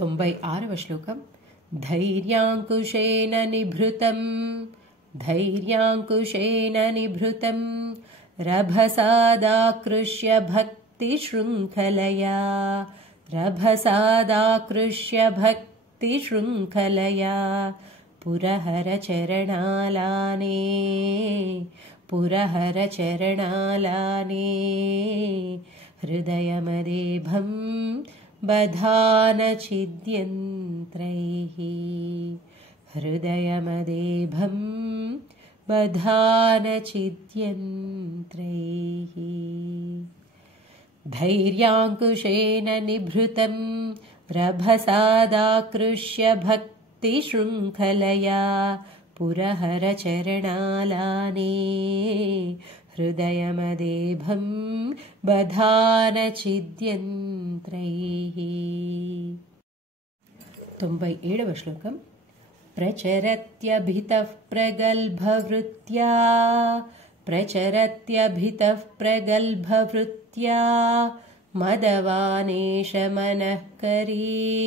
96వ శ్లోకం. ధైర్యాంకుశేన నిభృతం రభసాదాకృష్య భక్తి శృంఖలయా పురహర చరణాలానే హృదయమదేభం బధాన ఛిద్యంత్రైః ధైర్యాంకుశేన నిభృతం రభసాదాకృష్య భక్తి శృంఖలయా పురహర చరణాలానే హృదయమదేభం బధాన ఛిద్యంత్రైః. 97వ శ్లోకం. ప్రచరత్యభితః ప్రగల్భవృత్యా మదవానేష మనః కరీగరీయాన్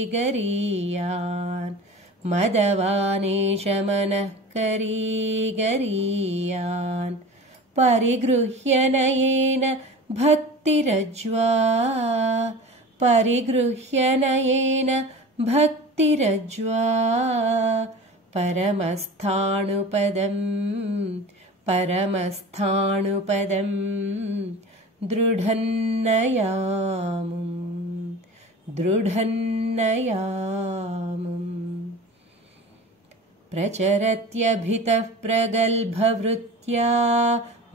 పరిగృహ్యనయేన భక్తిరజ్వా పరమస్థాణుపదం దృఢన్నయాముం. ప్రచరత్యభితః ప్రగల్భవృత్యా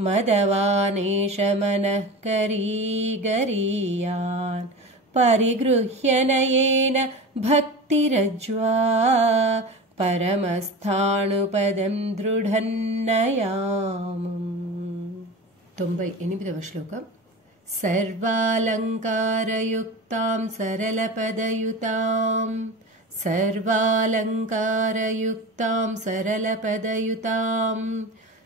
మదవానేష మనః కరీగరీయాన్ పరిగృహ్యనయేన భక్తిరజ్వా పరమస్థాణుపదం దృఢన్నయాముం. 98వ శ్లోకం. సర్వాలంకారయుక్తాం సరళపదయుతాం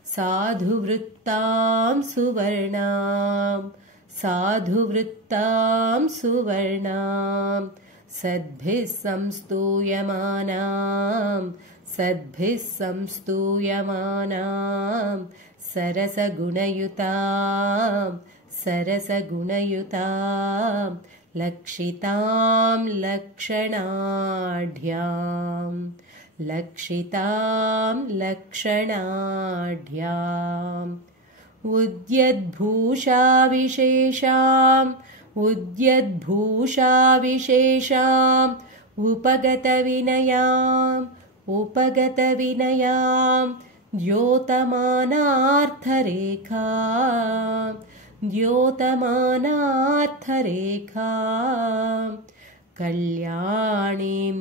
సాధువృత్తాం సువర్ణాం సద్భిః సంస్తూయమానాం సరసగుణయుతాం లక్షితాం లక్షణాఢ్యాం ఉద్యద్భూషావిశేషాం ఉపగతవినయాం ద్యోతమానార్థరేఖాం కళ్యాణీం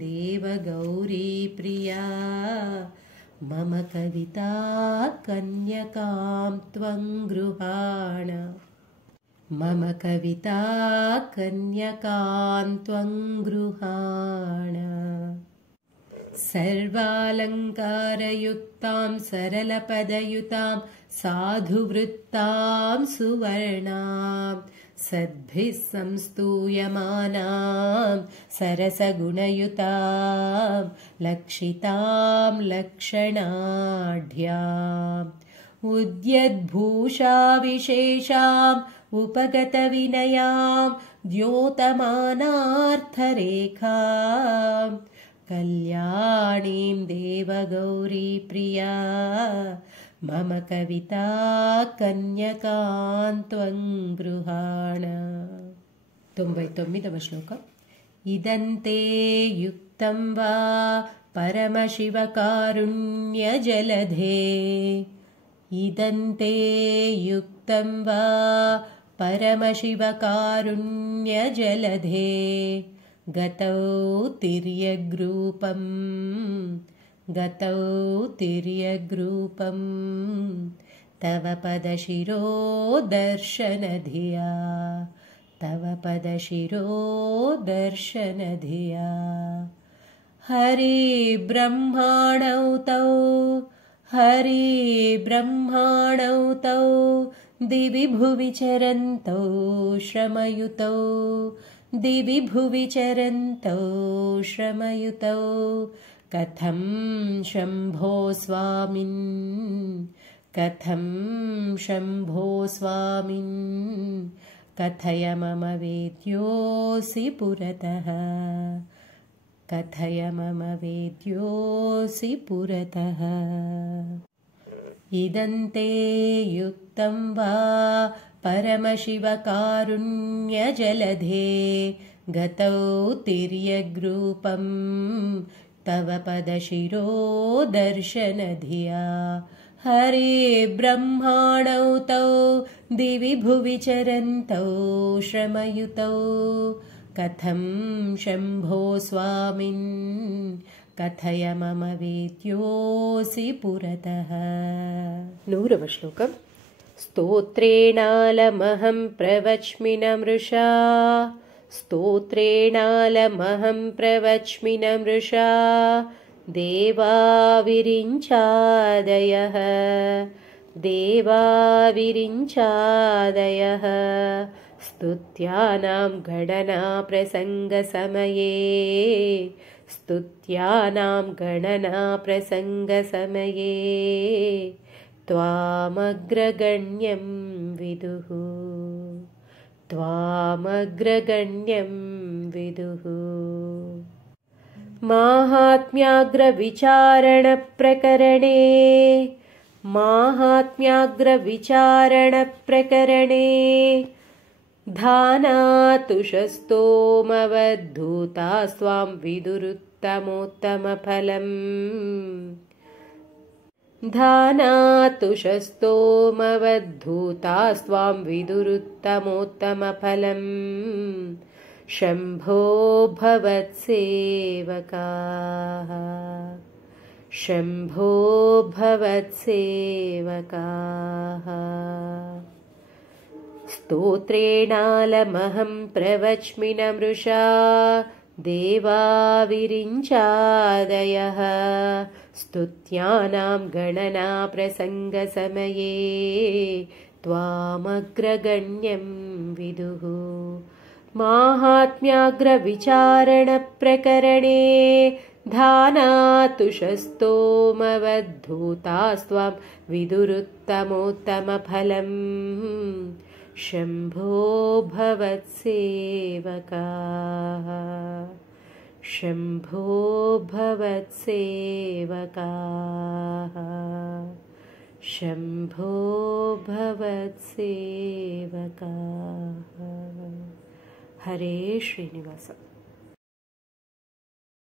దేవగౌరీప్రియా మమ కవితా కన్యకాం త్వం గృహాణ. సర్వాలంకారయుక్తాం సరళపదయుతాం సాధువృత్తాం సువర్ణాం సద్భిః సంస్తూయమానాం సరసగుణయుతాం లక్షితాం లక్షణాఢ్యాం ఉద్యద్భూషావిశేషాం ఉపగతవినయాం ద్యోతమానార్థరేఖాం కళ్యాణీం దేవగౌరీప్రియా మమ కవితా కన్యకాం త్వం గృహాణ. 99వ శ్లోకం. ఇదంతే యుక్తం వా పరమశివకారుణ్యజలధే గతౌ తిర్యగ్రూపం తవ పదశిరో దర్శనధియా హరి బ్రహ్మాణౌ తౌ दिवि भुवि चरन्तौ श्रमयुतौ दिवि भुवि चरन्तौ श्रमयुतौ कथं शम्भो स्वामिन् कथं शम्भो स्वामिन् कथय मम वेद्योऽसि पुरतः कथय मम वेद्योऽसि पुरतः इदन्ते युक्तं वा परमशिवकारुण्यजलधे गतौ तिर्यग्रूपं तव पदशिरो दर्शनधिया हरे ब्रह्माणौ तौ दिवि भुवि चरन्तौ श्रमयुतौ कथं शम्भो स्वामिन् कथय मम वेद्योऽसि पुरतः। 100వ శ్లోకం स्तोत्रेणालमहं प्रवच्मि न मृषा स्तोत्रेणालमहं प्रवच्मि न मृषा देवाविरिञ्चादयः देवाविरिञ्चादयः स्तुत्यानां गणना प्रसङ्गसमये स्तुत्यानां गणना प्रसङ्गसमये त्वामग्रगण्यं विदुः त्वामग्रगण्यं विदुः माहात्म्याग्रविचारणप्रकरणे माहात्म्याग्रविचारणप्रकरणे धानातुषस्तोमवद्धूतास्त्वां विदुरुत्तमोत्तमफलम् धानातुषस्तोमवद्धूतास्त्वां विदुरुत्तमोत्तमफलम् शम्भो भवत्सेवकाः शम्भो भवत्सेवकाः स्तोत्रेणालमहं प्रवच्मि न मृषा देवाविरिञ्चादयः स्तुत्यानां गणना प्रसङ्गसमये त्वामग्रगण्यं विदुः माहात्म्याग्रविचारणप्रकरणे धानातुषस्तोमवद्धूतास्त्वां विदुरुत्तमोत्तमफलम् शम्भो भवत्सेवकाः शम्भो भवत्सेवकाः शम्भो भवत्सेवकाः हरे श्रीनिवास।